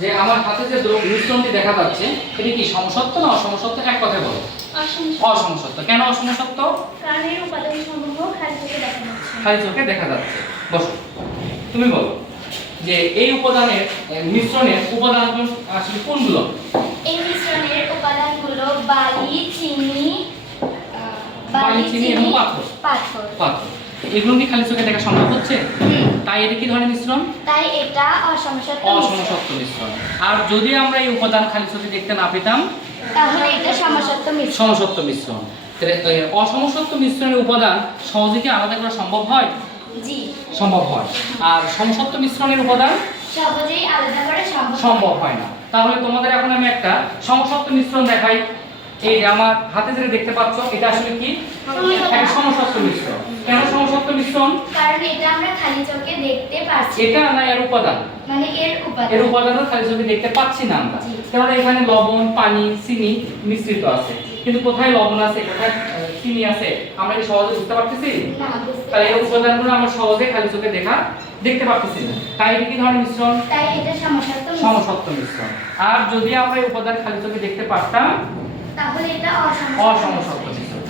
যে আমার হাতে যে মিশ্রণটি দেখা যাচ্ছে এটি কি সমসত্ব না অসমসত্ব, এক কথায় বলো। অসমসত্ব। কেন অসমসত্ব? কারণ এর উপাদানসমূহ খালি চোখে দেখা যাচ্ছে। খালি চোখে দেখা যাচ্ছে। বসো, তুমি বলো যে এই উপাদানের মিশ্রণের উপাদানগুলো আসলে কোনগুলো? এই মিশ্রণের উপাদানগুলো বালি, চিনি এবং পাথর। পাথর। এগুলো কি খালি চোখে দেখা সম্ভব হচ্ছে? তাই এটা কি ধরনের মিশ্রণ? তাই এটা অসমসত্ব মিশ্রণ। আর যদি আমরা এই উপাদান খালি চোখে দেখতে না পেতাম তাহলে এটা সমসত্ব মিশ্রণ। সমসত্ব মিশ্রণ। অসমসত্ব মিশ্রণের উপাদান সহজে কি আলাদা করা সম্ভব হয়? জি, সম্ভব হয়। আর সমসত্ব মিশ্রণের উপাদান সহজেই আলাদা করা সম্ভব হয় না। তাহলে তোমাদের এখন আমি একটা সমসত্ব মিশ্রণ দেখাই। এই যে আমার হাতে যেটা দেখতে পাচ্ছ এটা আসলে কি? একটা সমসত্ব মিশ্রণ। কেন সমসত্ব মিশ্রণ? কারণ এটা আমরা খালি চোখে দেখতে পাচ্ছি। এটা না এর উপাদান, মানে এর উপাদানও খালি চোখে দেখতে পাচ্ছি না আমরা। কারণ এখানে লবণ, পানি, চিনি মিশ্রিত আছে, কিন্তু কোথায় লবণ আছে, কোথায় চিনি আছে আমরা কি সহজে বুঝতে পারতেছি না। তাহলে এই উপাদানগুলো আমরা সহজে খালি চোখে দেখতে পারতেছি না। তাই এটা কি ধরনের মিশ্রণ? তাই এটা সমসত্ব মিশ্রণ। আর যদি আমরা এই উপাদান খালি চোখে দেখতে পারতাম তাহলে এটা অসমসত্ব মিশ্রণ।